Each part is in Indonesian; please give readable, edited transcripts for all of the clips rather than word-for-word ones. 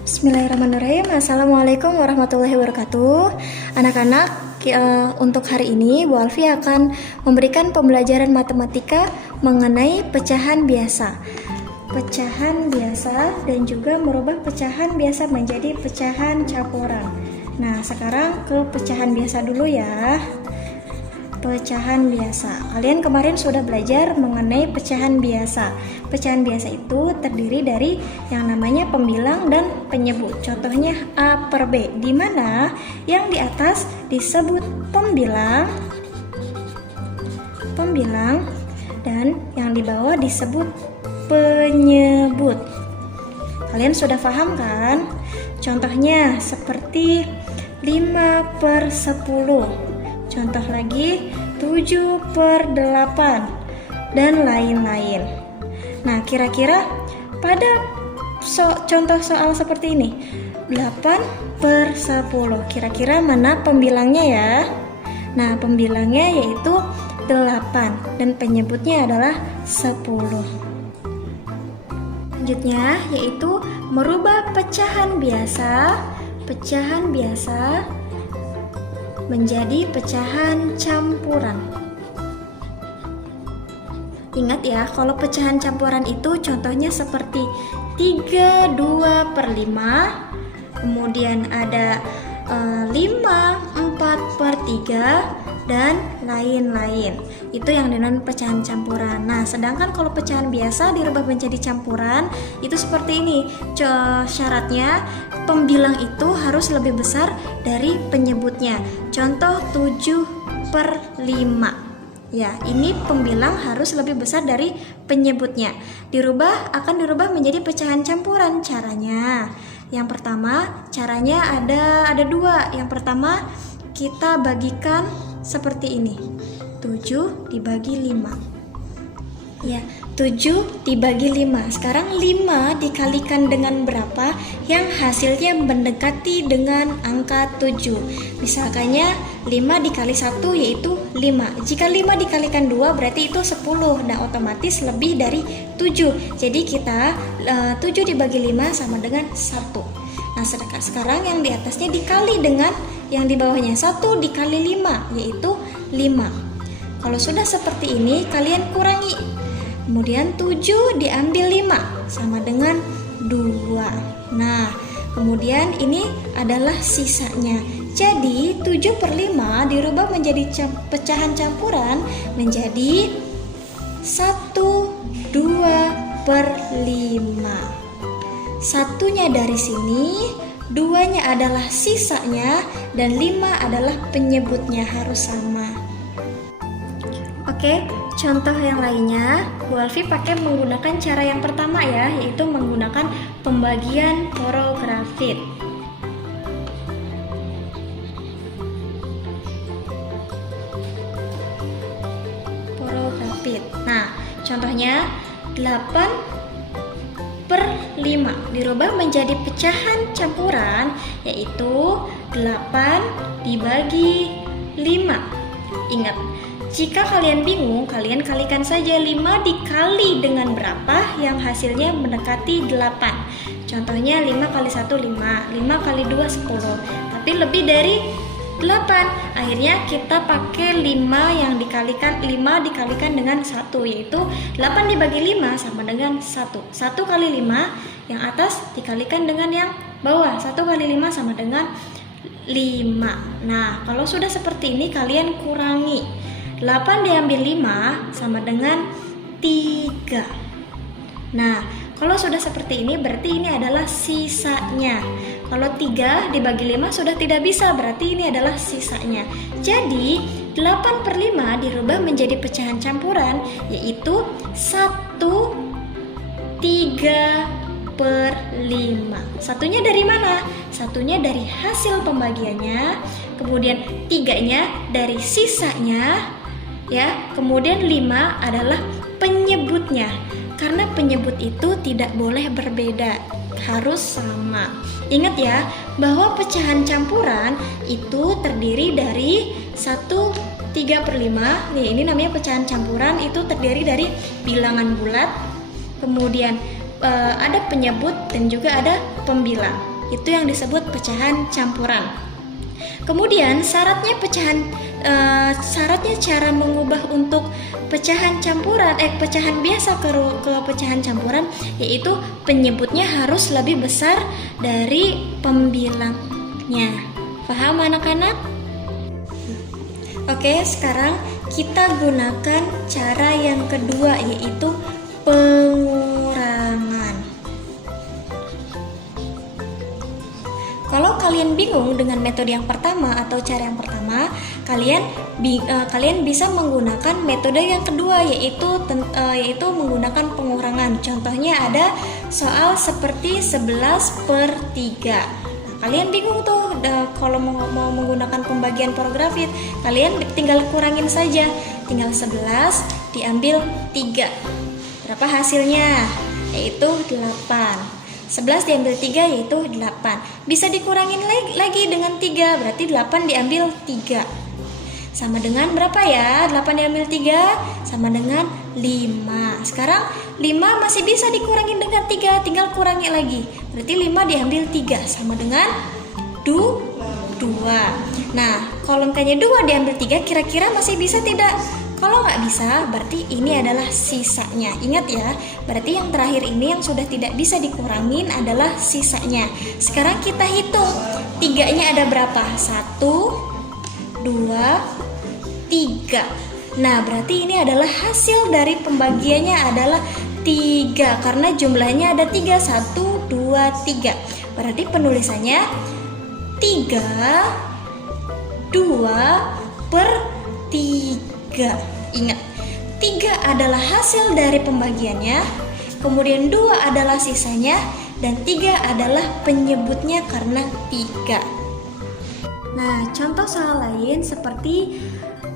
Bismillahirrahmanirrahim. Assalamualaikum warahmatullahi wabarakatuh. Anak-anak, untuk hari ini Bu Alfi akan memberikan pembelajaran matematika mengenai pecahan biasa. Pecahan biasa dan juga merubah pecahan biasa menjadi pecahan campuran. Nah, sekarang ke pecahan biasa dulu ya. Pecahan biasa. Kalian kemarin sudah belajar mengenai pecahan biasa. Pecahan biasa itu terdiri dari yang namanya pembilang dan penyebut. Contohnya A per B, di mana yang di atas disebut pembilang, dan yang di bawah disebut penyebut. Kalian sudah paham kan? Contohnya seperti 5 per 10. Contoh lagi 7 per 8 dan lain-lain. Nah, kira-kira pada contoh soal seperti ini 8 per 10, kira-kira mana pembilangnya ya? Nah, pembilangnya yaitu 8 dan penyebutnya adalah 10. Selanjutnya yaitu merubah pecahan biasa menjadi pecahan campuran. Ingat ya, kalau pecahan campuran itu contohnya seperti 3/2 per 5, kemudian ada 5 4 per 3 dan lain-lain. Itu yang dengan pecahan campuran. Nah, sedangkan kalau pecahan biasa dirubah menjadi campuran itu seperti ini. Syaratnya pembilang itu harus lebih besar dari penyebutnya. Contoh 7 per 5. Ya, ini pembilang harus lebih besar dari penyebutnya. Akan dirubah menjadi pecahan campuran. Caranya, yang pertama, caranya ada dua. Yang pertama, kita bagikan seperti ini. 7 dibagi 5. Ya, 7 dibagi 5. Sekarang 5 dikalikan dengan berapa yang hasilnya mendekati dengan angka 7. Misalkannya 5 dikali 1 yaitu 5. Jika 5 dikalikan 2 berarti itu 10. Nah, otomatis lebih dari 7. Jadi kita 7 dibagi 5 sama dengan 1. Nah, sekarang yang di atasnya dikali dengan yang di bawahnya. 1 dikali 5 yaitu 5. Kalau sudah seperti ini, kalian kurangi. Kemudian 7 diambil 5 sama dengan 2. Nah, kemudian ini adalah sisanya. Jadi 7 per 5 dirubah menjadi pecahan campuran menjadi 1 2 per 5. Satunya dari sini, 2-nya adalah sisanya, dan 5 adalah penyebutnya, harus sama. Oke, contoh yang lainnya, Bu Alfi pakai menggunakan cara yang pertama ya, yaitu menggunakan pembagian porografit. Nah, contohnya 8 per 5 dirubah menjadi pecahan campuran, yaitu 8 dibagi 5. Ingat, jika kalian bingung, kalian kalikan saja 5 dikali dengan berapa yang hasilnya mendekati 8. Contohnya 5 kali 1 5, 5 kali 2 10, tapi lebih dari 8. Akhirnya kita pakai 5 yang dikalikan dengan 1, yaitu 8 dibagi 5 sama dengan 1. 1 kali 5 yang atas dikalikan dengan yang bawah. 1 kali 5 sama dengan 5. Nah, kalau sudah seperti ini kalian kurangi. 8 diambil 5 sama dengan 3. Nah, kalau sudah seperti ini berarti ini adalah sisanya. Kalau 3 dibagi 5 sudah tidak bisa, berarti ini adalah sisanya. Jadi 8 per 5 dirubah menjadi pecahan campuran, yaitu 1 3 per 5. Satunya dari mana? Satunya dari hasil pembagiannya, kemudian 3-nya dari sisanya, ya, kemudian 5 adalah penyebutnya. Karena penyebut itu tidak boleh berbeda, harus sama. Ingat ya, bahwa pecahan campuran itu terdiri dari 1 3 per 5. Nih, ini namanya pecahan campuran, itu terdiri dari bilangan bulat, kemudian ada penyebut dan juga ada pembilang. itu yang disebut pecahan campuran. Kemudian syaratnya cara mengubah untuk pecahan biasa ke pecahan campuran, yaitu penyebutnya harus lebih besar dari pembilangnya. Paham anak-anak? Oke, sekarang kita gunakan cara yang kedua, yaitu pengurangan. Kalau kalian bingung dengan metode yang pertama atau cara yang pertama, kalian bisa menggunakan metode yang kedua, yaitu menggunakan pengurangan. Contohnya ada soal seperti 11/3. Kalian bingung tuh kalau mau menggunakan pembagian paragrafit, kalian tinggal kurangin saja. Tinggal 11 diambil 3. Berapa hasilnya? Yaitu 8. 11 diambil 3 yaitu 8. Bisa dikurangin lagi dengan 3, berarti 8 diambil 3. Sama dengan berapa ya? 8 diambil 3 sama dengan 5. Sekarang 5 masih bisa dikurangin dengan 3, tinggal kurangi lagi. Berarti 5 diambil 3 sama dengan 2. Nah, kalau angkanya 2 diambil 3, kira-kira masih bisa tidak? Kalau nggak bisa, berarti ini adalah sisanya. Ingat ya, berarti yang terakhir ini yang sudah tidak bisa dikurangin adalah sisanya. Sekarang kita hitung, 3-nya ada berapa? 1, 2, 3. Nah, berarti ini adalah hasil dari pembagiannya /3 karena jumlahnya ada 3, 1, 2, 3. Berarti penulisannya 3, 2/3. Ingat, 3 adalah hasil dari pembagiannya, kemudian 2 adalah sisanya, dan 3 adalah penyebutnya karena 3. Nah, contoh soal lain seperti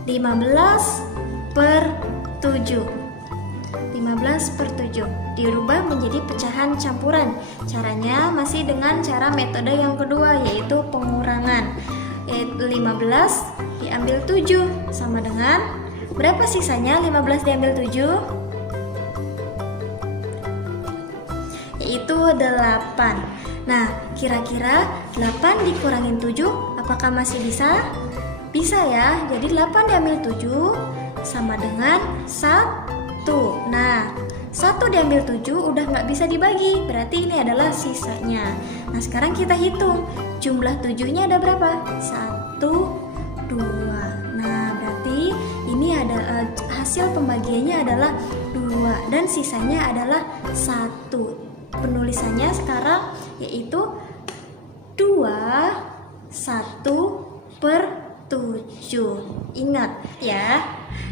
15/7. 15/7 dirubah menjadi pecahan campuran. Caranya masih dengan cara metode yang kedua, yaitu pengurangan. 15 diambil 7 sama dengan berapa sisanya? 15 diambil 7 yaitu 8. Nah, kira-kira 8 dikurangin 7 apakah masih bisa? Bisa ya. Jadi 8 diambil 7 sama dengan 1. Nah, 1 diambil 7 udah nggak bisa dibagi, berarti ini adalah sisanya. Nah, sekarang kita hitung jumlah 7-nya ada berapa? 1, 2. Nah, berarti ini ada hasil pembagiannya /2 dan sisanya adalah 1. Penulisannya sekarang yaitu 2, 1/7. Ingat ya,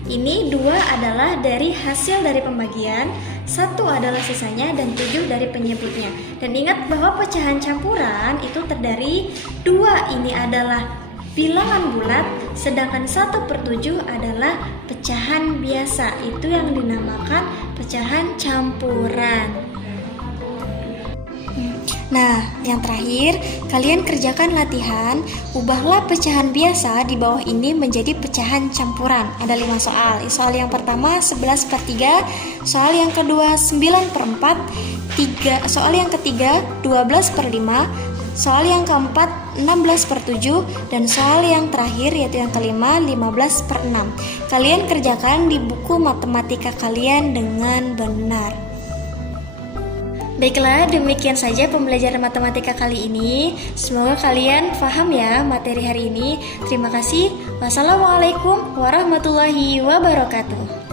ini 2 adalah dari hasil dari pembagian, 1 adalah sisanya, dan 7 dari penyebutnya. Dan ingat bahwa pecahan campuran itu terdiri 2 ini adalah bilangan bulat, sedangkan 1/7 adalah pecahan biasa. Itu yang dinamakan pecahan campuran. Nah, yang terakhir, kalian kerjakan latihan, ubahlah pecahan biasa di bawah ini menjadi pecahan campuran. Ada 5 soal. Soal yang pertama 11/3, soal yang kedua 9/4, soal yang ketiga 12/5, soal yang keempat 16/7, dan soal yang terakhir yaitu yang kelima 15/6. Kalian kerjakan di buku matematika kalian dengan benar. Baiklah, demikian saja pembelajaran matematika kali ini. Semoga kalian paham ya materi hari ini. Terima kasih. Wassalamualaikum warahmatullahi wabarakatuh.